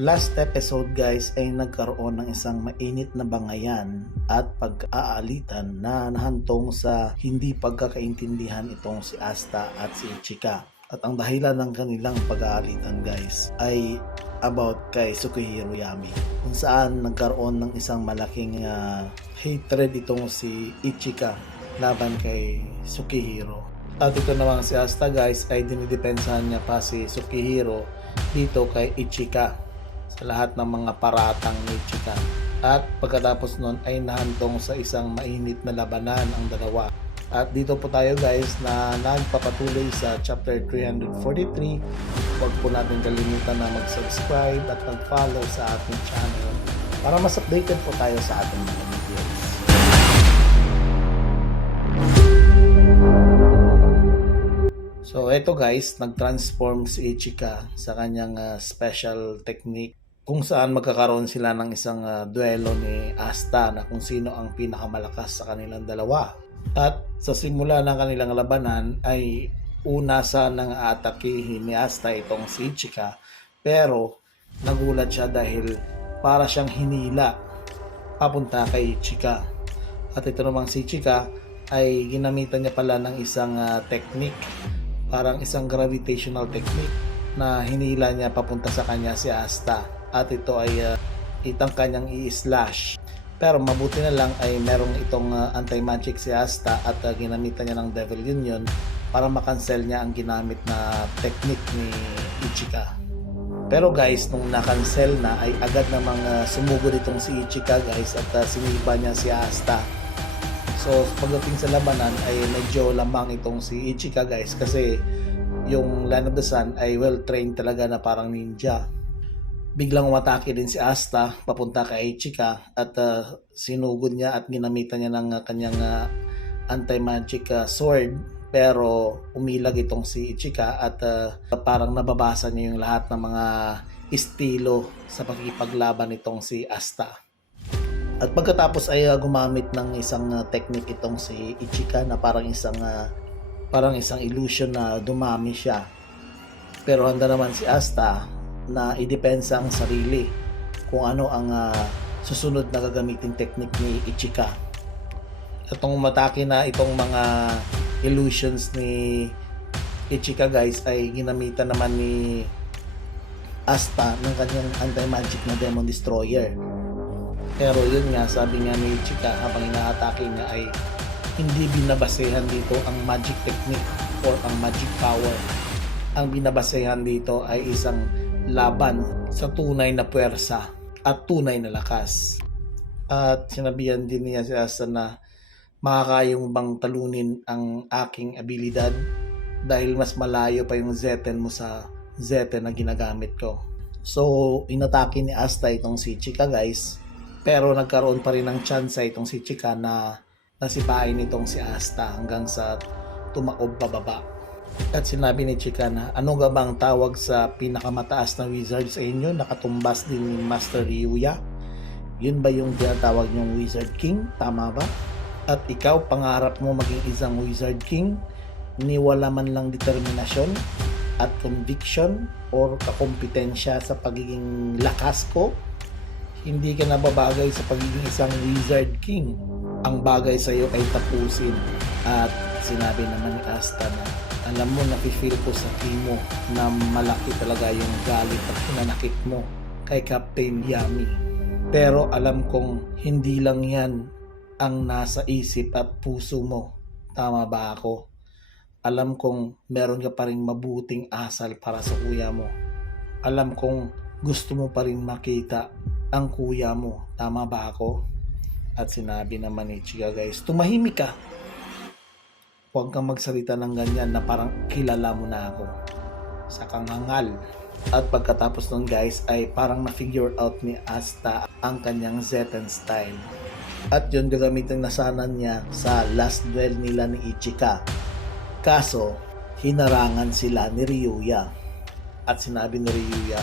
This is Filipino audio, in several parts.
Last episode guys ay nagkaroon ng isang mainit na bangayan at pag-aalitan na nahantong sa hindi pagkakaintindihan itong si Asta at si Ichika. At ang dahilan ng kanilang pag-aalitan guys ay about kay Sukihiro Yami kung saan nagkaroon ng isang malaking ah, hatred itong si Ichika laban kay Sukihiro. At ito naman si Asta guys ay dinidepensahan niya pa si Sukihiro dito kay Ichika lahat ng mga paratang ni Ichika. At pagkatapos nun ay nahantong sa isang mainit na labanan ang dalawa. At dito po tayo guys na nagpapatuloy sa chapter 343. Huwag po natin kalimutan na mag-subscribe at mag-follow sa ating channel para mas updated po tayo sa ating mga videos. So eto guys, nag-transform si Ichika sa kanyang ah, special technique kung saan magkakaroon sila ng isang ah, duelo ni Asta na kung sino ang pinakamalakas sa kanilang dalawa. At sa simula ng kanilang labanan ay una sanang atakihin ni Asta itong si Ichika pero nagulat siya dahil para siyang hinila papunta kay Ichika. At ito namang si Ichika ay ginamitan niya pala ng isang ah, technique parang isang gravitational technique na hinila niya papunta sa kanya si Asta at ito ay uh, itang kanyang i-slash. Pero mabuti na lang ay merong itong uh, anti-magic si Asta at uh, ginamitan niya ng Devil Union para makancel niya ang ginamit na technique ni Ichika. Pero guys nung na-cancel na ay agad namang uh, sumugod itong si Ichika guys at uh, siniba niya si Asta. So pagdating sa labanan ay medyo lamang itong si Ichika guys kasi yung Land of the Sun ay well trained talaga na parang ninja. Biglang umatake din si Asta papunta kay Ichika at uh, sinugod niya at ginamitan niya ng uh, kanyang uh, anti-magic uh, sword pero umilag itong si Ichika at uh, parang nababasa niya yung lahat ng mga estilo sa pagkikipaglaban nitong si Asta. At pagkatapos ay uh, gumamit ng isang uh, technique itong si Ichika na parang isang uh, parang isang illusion na dumami siya. Pero handa naman si Asta na idepensa ang sarili kung ano ang uh, susunod na gagamitin technique ni Ichika. Itong matake na itong mga illusions ni Ichika guys ay ginamitan naman ni Asta ng kanyang anti-magic na Demon Destroyer. Pero yun nga, sabi nga ni Chika habang inaatake niya ay hindi binabasehan dito ang magic technique or ang magic power. Ang binabasehan dito ay isang laban sa tunay na puwersa at tunay na lakas. At sinabihan din niya si Asa na makakayong bang talunin ang aking abilidad dahil mas malayo pa yung Zeten mo sa Zeten na ginagamit ko. So, inatake ni Asta itong si Chika guys pero nagkaroon pa rin ng chance itong si Chika na nasipain itong si Asta hanggang sa tumaob pababa. At sinabi ni Chika na ano nga bang tawag sa pinakamataas na wizard sa inyo? Nakatumbas din ni Master Ryuya. Yun ba yung tinatawag niyong Wizard King? Tama ba? At ikaw, pangarap mo maging isang Wizard King? Ni wala man lang determinasyon at conviction or kakompetensya sa pagiging lakas ko hindi ka nababagay sa pagiging isang wizard king. Ang bagay sa iyo ay tapusin. At sinabi naman ni Asta na alam mo, napifeel ko sa mo na malaki talaga yung galit at pinanakit mo kay Captain Yami. Pero alam kong hindi lang yan ang nasa isip at puso mo. Tama ba ako? Alam kong meron ka pa rin mabuting asal para sa kuya mo. Alam kong gusto mo pa rin makita ang kuya mo. Tama ba ako? At sinabi naman ni Chika guys, tumahimik ka. Huwag kang magsalita ng ganyan na parang kilala mo na ako. Sa kangangal. At pagkatapos nun guys ay parang na-figure out ni Asta ang kanyang Zeten style. At yun gagamitin na sana niya sa last duel nila ni Ichika. Kaso, hinarangan sila ni Ryuya. At sinabi ni Ryuya,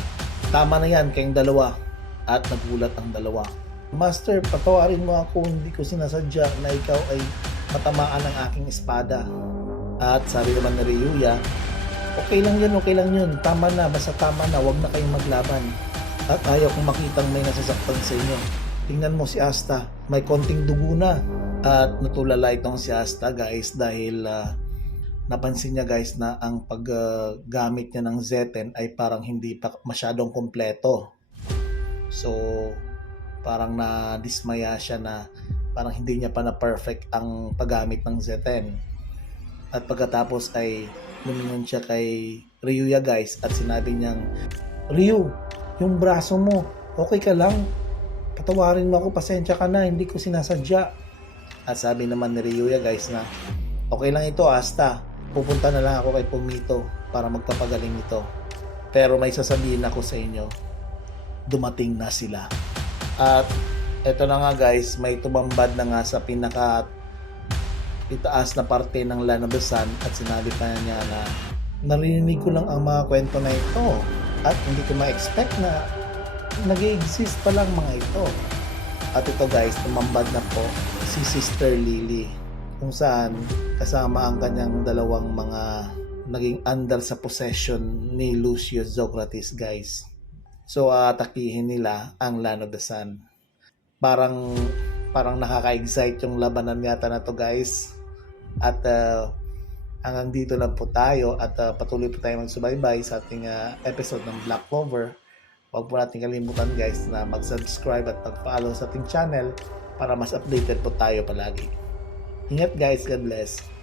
tama na yan kayong dalawa at nagulat ang dalawa. Master, patawarin mo ako, hindi ko sinasadya na ikaw ay matamaan ng aking espada. At sabi naman ni Ryuya, okay lang yun, okay lang yun, tama na, basta tama na, wag na kayong maglaban. At ayaw kong makitang may nasasaktan sa inyo. Tingnan mo si Asta, may konting dugo na. At natulala itong si Asta guys dahil ah, napansin niya guys na ang paggamit niya ng Zeten ay parang hindi pa masyadong kompleto. So, parang na-dismaya siya na parang hindi niya pa na perfect ang paggamit ng Zeten. At pagkatapos ay lumingon siya kay Ryuya guys at sinabi niyang, Ryu, yung braso mo, okay ka lang? Patawarin mo ako, pasensya ka na, hindi ko sinasadya. At sabi naman ni Ryuya guys na, okay lang ito Asta, pupunta na lang ako kay Pumito para magpapagaling ito. Pero may sasabihin ako sa inyo, dumating na sila. At eto na nga guys, may tumambad na nga sa pinaka itaas na parte ng Sun at sinabi pa niya na narinig ko lang ang mga kwento na ito at hindi ko ma-expect na nag exist pa lang mga ito. At ito guys, tumambad na po si Sister Lily kung saan kasama ang kanyang dalawang mga naging under sa possession ni Lucius Socrates guys. So aatakihin nila ang Land of the Sun. Parang parang nakaka-excite yung labanan yata na to guys. At uh, hanggang dito lang po tayo at uh, patuloy po tayo magsubaybay sa ating uh, episode ng Black Clover. Huwag po natin kalimutan guys na mag-subscribe at mag-follow sa ating channel para mas updated po tayo palagi. Ingat guys, God bless.